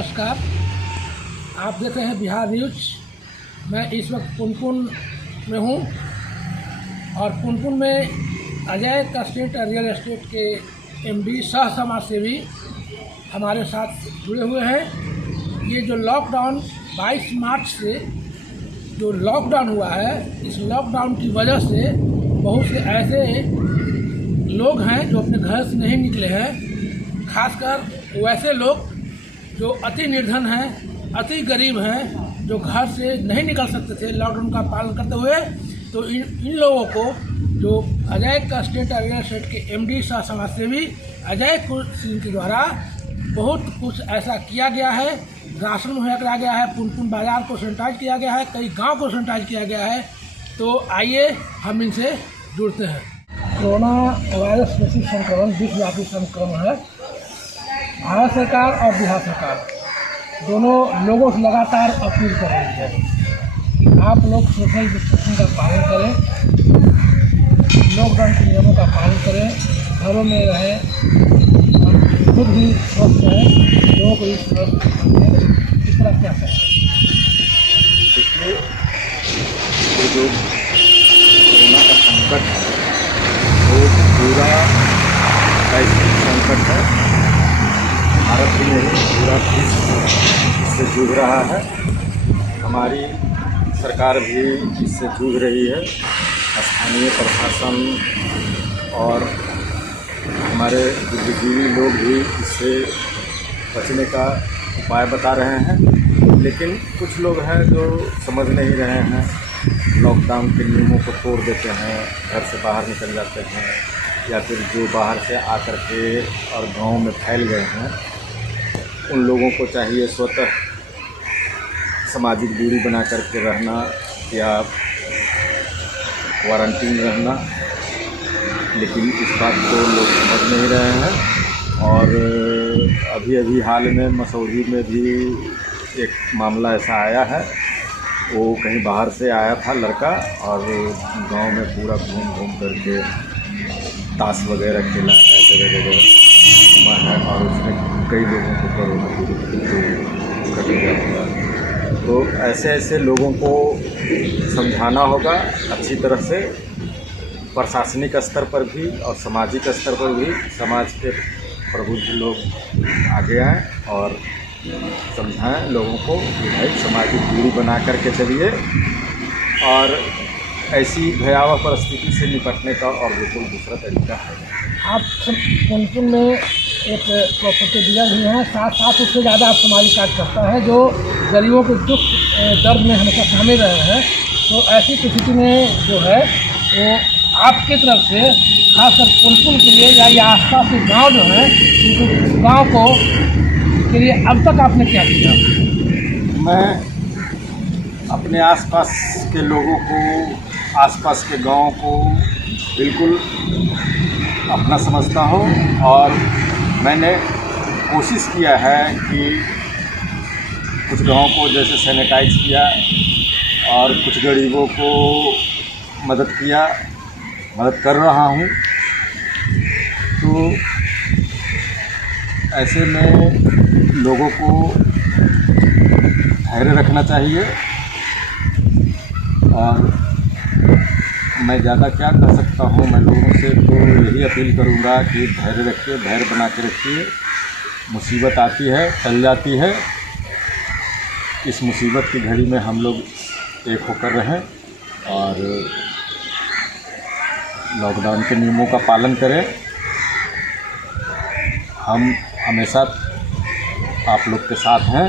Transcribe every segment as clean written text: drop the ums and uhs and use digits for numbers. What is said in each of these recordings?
नमस्कार। आप देख रहे हैं बिहार न्यूज। मैं इस वक्त पुनपुन में हूँ और पुनपुन में अजय कस्टेट रियल एस्टेट के एमडी सह समाज सेवी हमारे साथ जुड़े हुए हैं। ये जो लॉकडाउन 22 मार्च से जो लॉकडाउन हुआ है, इस लॉकडाउन की वजह से बहुत से ऐसे लोग हैं जो अपने घर से नहीं निकले हैं। खासकर वैसे लोग जो अति निर्धन हैं, अति गरीब हैं, जो घर से नहीं निकल सकते थे लॉकडाउन का पालन करते हुए। तो इन लोगों को जो अजय कस्टेट रियल एस्टेट के एमडी सह समाज सेवी अजय सिंह के द्वारा बहुत कुछ ऐसा किया गया है। राशन मुहैया कराया गया है, पुनपुन बाजार को सैनिटाइज किया गया है, कई गांव को सैनिटाइज किया गया है। तो आइए हम इनसे जुड़ते हैं। कोरोना वायरस जैसी संक्रमण विश्वव्यापी संक्रमण है। भारत सरकार और बिहार सरकार दोनों लोगों से लगातार अपील कर रही है, आप लोग सोशल डिस्टेंसिंग का पालन करें, लॉकडाउन के नियमों का पालन करें, घरों में रहें, हम खुद भी स्वस्थ रहें, लोगों को भी स्वस्थ रखें। इस तरह क्या करें? देखिए, ये जो कोरोना का संकट है वो पूरा वैश्विक संकट है। भारत ही नहीं, पूरा विश्व इससे जूझ रहा है। हमारी सरकार भी इससे जूझ रही है। स्थानीय प्रशासन और हमारे बुद्धिजीवी लोग भी इससे बचने का उपाय बता रहे हैं, लेकिन कुछ लोग हैं जो समझ नहीं रहे हैं। लॉकडाउन के नियमों को तोड़ देते हैं, घर से बाहर निकल जाते हैं, या फिर जो बाहर से आकर के और गांव में फैल गए हैं, उन लोगों को चाहिए स्वतः सामाजिक दूरी बना करके रहना या क्वारंटीन रहना, लेकिन इस बात को लोग समझ नहीं रहे हैं। और अभी हाल में मसौरी में भी एक मामला ऐसा आया है। वो कहीं बाहर से आया था लड़का और गांव में पूरा घूम करके ताश वगैरह खेला है, जगह जगह घूमा है और उसने कई लोगों को कोरोना कर दिया। तो ऐसे लोगों को समझाना होगा अच्छी तरह से, प्रशासनिक स्तर पर भी और सामाजिक स्तर पर भी। समाज के प्रबुद्ध लोग आगे आएँ और समझाएं लोगों को कि भाई सामाजिक दूरी बना करके चलिए। और ऐसी भयावह परिस्थिति से निपटने का और बिल्कुल दूसरा तरीका है। आप पुनपुन में एक प्रॉपर्टी डीलर भी हैं, साथ साथ उससे ज़्यादा आप सामाजिक कार्य करता है, जो गरीबों के दुख दर्द में हमेशा शामिल रहे हैं। तो ऐसी स्थिति में जो है वो आपकी तरफ से खासकर पुनपुन के लिए या ये आसपास के गाँव जो हैं, उनको गाँव को के लिए अब तक आपने क्या किया? मैं अपने आसपास के लोगों को, आसपास के गांव को बिल्कुल अपना समझता हूं और मैंने कोशिश किया है कि कुछ गांव को जैसे सैनिटाइज किया और कुछ गरीबों को मदद कर रहा हूं। तो ऐसे में लोगों को धैर्य रखना चाहिए और मैं ज़्यादा क्या कर सकता हूँ। मैं लोगों से तो यही अपील करूँगा कि धैर्य रखिए, धैर्य बना के रखिए। मुसीबत आती है, टल जाती है। इस मुसीबत की घड़ी में हम लोग एक होकर रहें और लॉकडाउन के नियमों का पालन करें। हम हमेशा आप लोग के साथ हैं।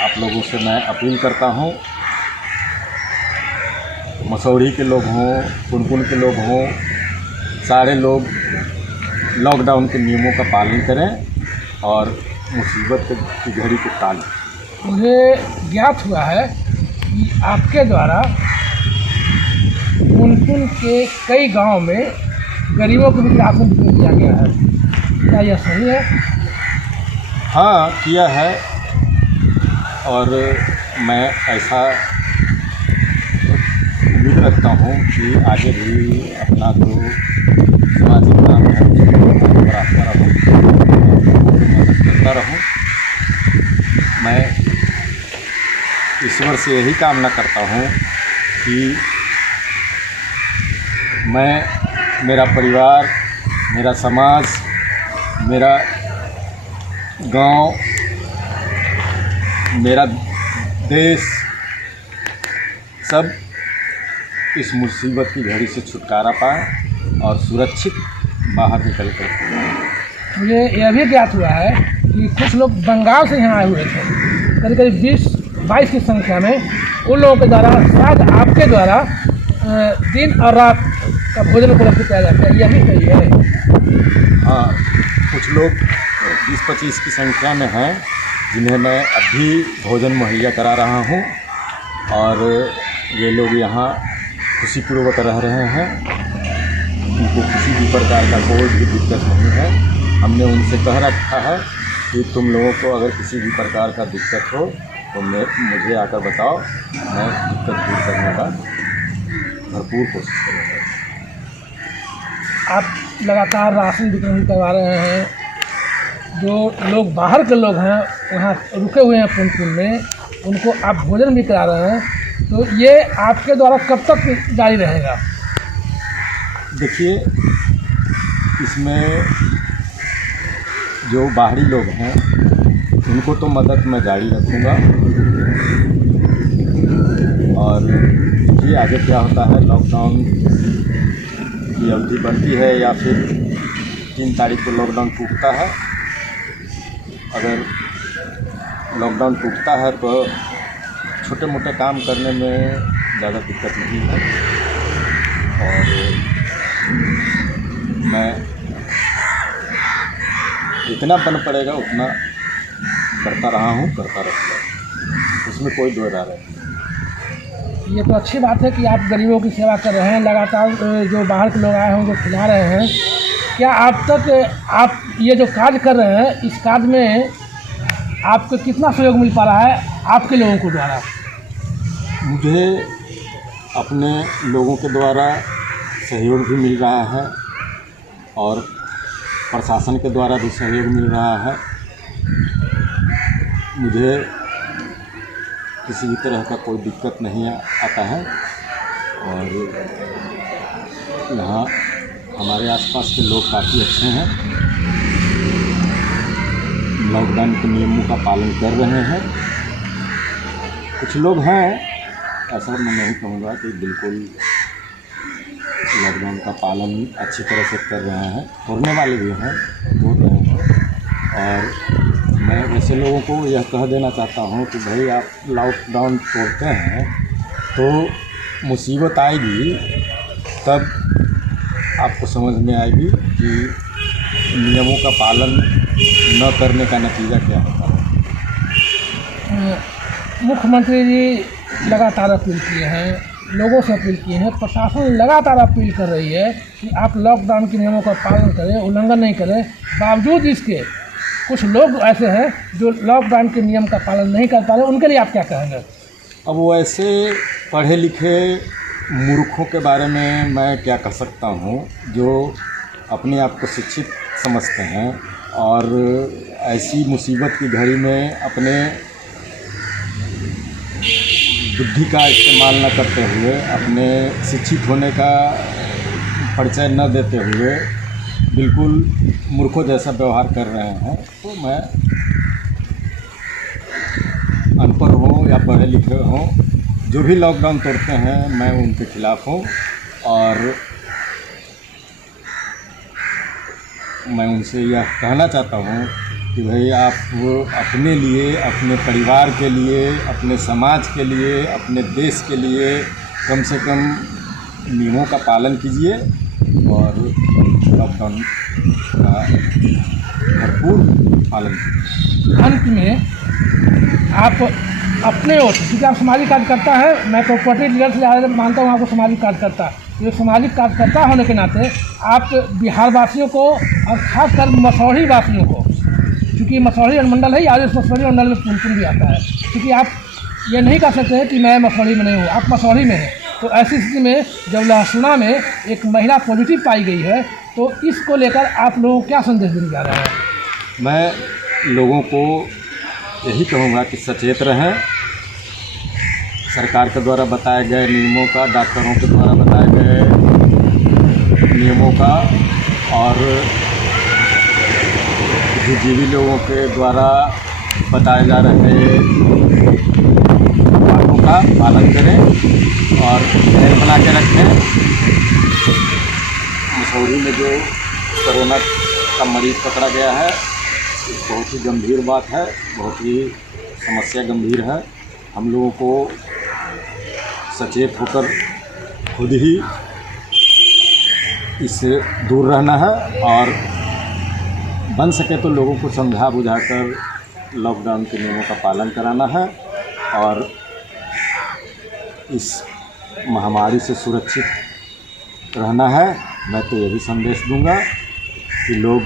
आप लोगों से मैं अपील करता हूं, मसौरी के लोग हों, पुनपुन के लोग हों, सारे लोग लॉकडाउन के नियमों का पालन करें और मुसीबत की घड़ी को टालें। मुझे ज्ञात हुआ है कि आपके द्वारा पुनपुन के कई गांव में गरीबों को भी राशन दिया गया है, क्या यह सही है? हाँ, किया है और मैं ऐसा उम्मीद रखता हूँ कि आगे भी अपना जो सामाजिक काम है उसको बढ़ाता रहूँ, मदद करता रहूँ। मैं ईश्वर से यही कामना करता हूँ कि मैं, मेरा परिवार, मेरा समाज, मेरा गांव, मेरा देश सब इस मुसीबत की घड़ी से छुटकारा पाएँ और सुरक्षित बाहर निकल कर। मुझे यह भी ज्ञात हुआ है कि कुछ लोग बंगाल से यहाँ आए हुए थे, करीब करीब 20-22 की संख्या में। उन लोगों के द्वारा, शायद आपके द्वारा, दिन और रात का भोजन उपलब्ध किया जाता है, यह भी सही है? हाँ, कुछ लोग 20-25 की संख्या में हैं जिन्हें मैं अभी भोजन मुहैया करा रहा हूँ, और ये लोग यहाँ खुशीपूर्वक रह रहे हैं। उनको किसी भी प्रकार का कोई भी दिक्कत नहीं है। हमने उनसे कह रखा है कि तुम लोगों को अगर किसी भी प्रकार का दिक्कत हो तो मुझे आकर बताओ, मैं दिक्कत दूर करने का भरपूर कोशिश करूँगा। आप लगातार राशन वितरण करवा रहे हैं, जो लोग बाहर के लोग हैं वहाँ रुके हुए हैं पुनपुन में, उनको आप भोजन भी करा रहे हैं, तो ये आपके द्वारा कब तक जारी रहेगा? देखिए, इसमें जो बाहरी लोग हैं उनको तो मदद मैं जारी रखूँगा, और देखिए आगे क्या होता है। लॉकडाउन की अवधि बढ़ती है या फिर 3 तारीख को लॉकडाउन टूटता है। अगर लॉकडाउन टूटता है तो छोटे मोटे काम करने में ज़्यादा दिक्कत नहीं है, और मैं जितना बन पड़ेगा उतना करता रहा हूँ, करता रहूँगा, उसमें कोई दो राय नहीं। ये तो अच्छी बात है कि आप गरीबों की सेवा कर रहे हैं, लगातार जो बाहर के लोग आए हैं उनको खिला रहे हैं। क्या अब तक आप ये जो कार्य कर रहे हैं, इस कार्य में आपको कितना सहयोग मिल पा रहा है आपके लोगों को द्वारा? मुझे अपने लोगों के द्वारा सहयोग भी मिल रहा है और प्रशासन के द्वारा भी सहयोग मिल रहा है। मुझे किसी भी तरह का कोई दिक्कत नहीं आता है, और यहाँ हमारे आसपास के लोग काफ़ी अच्छे हैं, लॉकडाउन के नियमों का पालन कर रहे हैं। कुछ लोग हैं, ऐसा मैं नहीं कहूँगा कि बिल्कुल लॉकडाउन का पालन अच्छी तरह से कर रहे हैं, करने वाले भी हैं, हो रहे हैं। और मैं ऐसे लोगों को यह कह देना चाहता हूँ कि भाई आप लॉकडाउन तोड़ते हैं तो मुसीबत आएगी, तब आपको समझ में आएगी कि नियमों का पालन न करने का नतीजा क्या होता है। मुख्यमंत्री जी लगातार अपील किए हैं, लोगों से अपील किए हैं, प्रशासन लगातार अपील कर रही है कि आप लॉकडाउन के नियमों का पालन करें, उल्लंघन नहीं करें। बावजूद इसके कुछ लोग ऐसे हैं जो लॉकडाउन के नियम का पालन नहीं कर पा रहे, उनके लिए आप क्या कहेंगे? अब वो ऐसे पढ़े लिखे मूर्खों के बारे में मैं क्या कह सकता हूँ, जो अपने आप को शिक्षित समझते हैं और ऐसी मुसीबत की घड़ी में अपने बुद्धि का इस्तेमाल न करते हुए, अपने शिक्षित होने का परिचय न देते हुए बिल्कुल मूर्खों जैसा व्यवहार कर रहे हैं। तो मैं अनपढ़ हो या पढ़े लिखे हों, जो भी लॉकडाउन तोड़ते हैं, मैं उनके खिलाफ़ हूँ, और मैं उनसे यह कहना चाहता हूँ कि भाई आप अपने लिए, अपने परिवार के लिए, अपने समाज के लिए, अपने देश के लिए कम से कम नियमों का पालन कीजिए और लॉकडाउन का भरपूर पालन कीजिए। अंत में आप अपने ओर से, क्योंकि आप सामाजिक कार्यकर्ता हैं, मैं प्रॉपर्टी डीलर से मानता हूँ आपको सामाजिक कार्यकर्ता, तो सामाजिक कार्यकर्ता होने के नाते आप बिहार वासियों को और ख़ासकर मसौढ़ी वासियों को, क्योंकि मसौढ़ी अनुमंडल है, आगे मसौढ़ी मंडल में पुनपुन भी आता है, क्योंकि आप ये नहीं कह सकते हैं कि मैं मसौढ़ी में नहीं हूँ, आप मसौढ़ी में हैं। तो ऐसी स्थिति में जब लहसुना में एक महिला पॉजिटिव पाई गई है, तो इसको लेकर आप लोगों को क्या संदेश देने जा रहे हैं? मैं लोगों को यही कहूँगा कि सचेत रहें, सरकार के द्वारा बताए गए नियमों का, डॉक्टरों के द्वारा बताए गए नियमों का और बुद्धिजीवी लोगों के द्वारा बताए जा रहे बातों का पालन करें और ध्यान बना के रखें। मसूरी में जो कोरोना का मरीज़ पकड़ा गया है, बहुत ही गंभीर बात है, बहुत ही समस्या गंभीर है। हम लोगों को सचेत होकर खुद ही इससे दूर रहना है और बन सके तो लोगों को समझा बुझाकर लॉकडाउन के नियमों का पालन कराना है और इस महामारी से सुरक्षित रहना है। मैं तो यही संदेश दूंगा कि लोग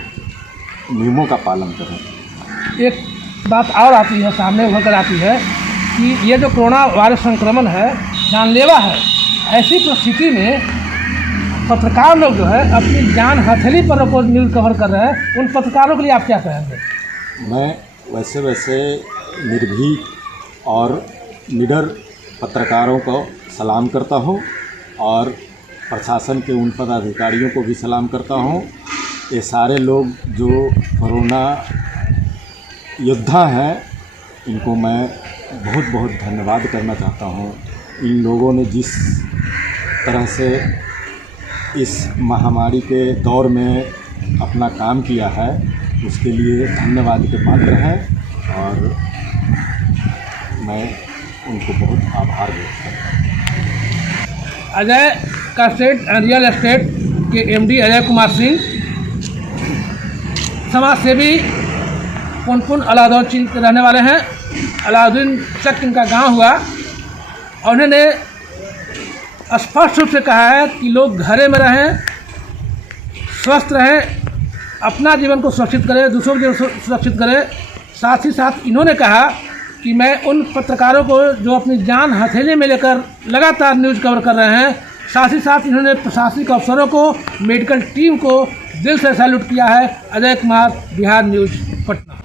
नियमों का पालन करें। एक बात और आती है, सामने उभर कर आती है कि ये जो कोरोना वायरस संक्रमण है जानलेवा है। ऐसी परिस्थिति में पत्रकार लोग जो है अपनी जान हथेली पर रखकर न्यूज़ कवर कर रहे हैं, उन पत्रकारों के लिए आप क्या कहेंगे? मैं वैसे निर्भीक और निडर पत्रकारों को सलाम करता हूं और प्रशासन के उन पदाधिकारियों को भी सलाम करता हूं। ये सारे लोग जो कोरोना योद्धा हैं, इनको मैं बहुत बहुत धन्यवाद करना चाहता हूं। इन लोगों ने जिस तरह से इस महामारी के दौर में अपना काम किया है, उसके लिए धन्यवाद के पात्र हैं और मैं उनको बहुत आभार व्यक्त करता हूँ। अजय का स्टेट रियल एस्टेट के एमडी अजय कुमार सिंह, समाज सेवी पुनपुन अलाउद्दीन के रहने वाले हैं। अलाउद्दीन चक इनका गांव हुआ और उन्होंने स्पष्ट रूप से कहा है कि लोग घरे में रहें, स्वस्थ रहें, अपना जीवन को सुरक्षित करें, दूसरों के जीवन को सुरक्षित करें। साथ ही साथ इन्होंने कहा कि मैं उन पत्रकारों को जो अपनी जान हथेली में लेकर लगातार न्यूज़ कवर कर रहे हैं, साथ ही साथ इन्होंने प्रशासनिक अफसरों को, मेडिकल टीम को दिल से सैल्यूट किया है। अजय कुमार, बिहार न्यूज़, पटना।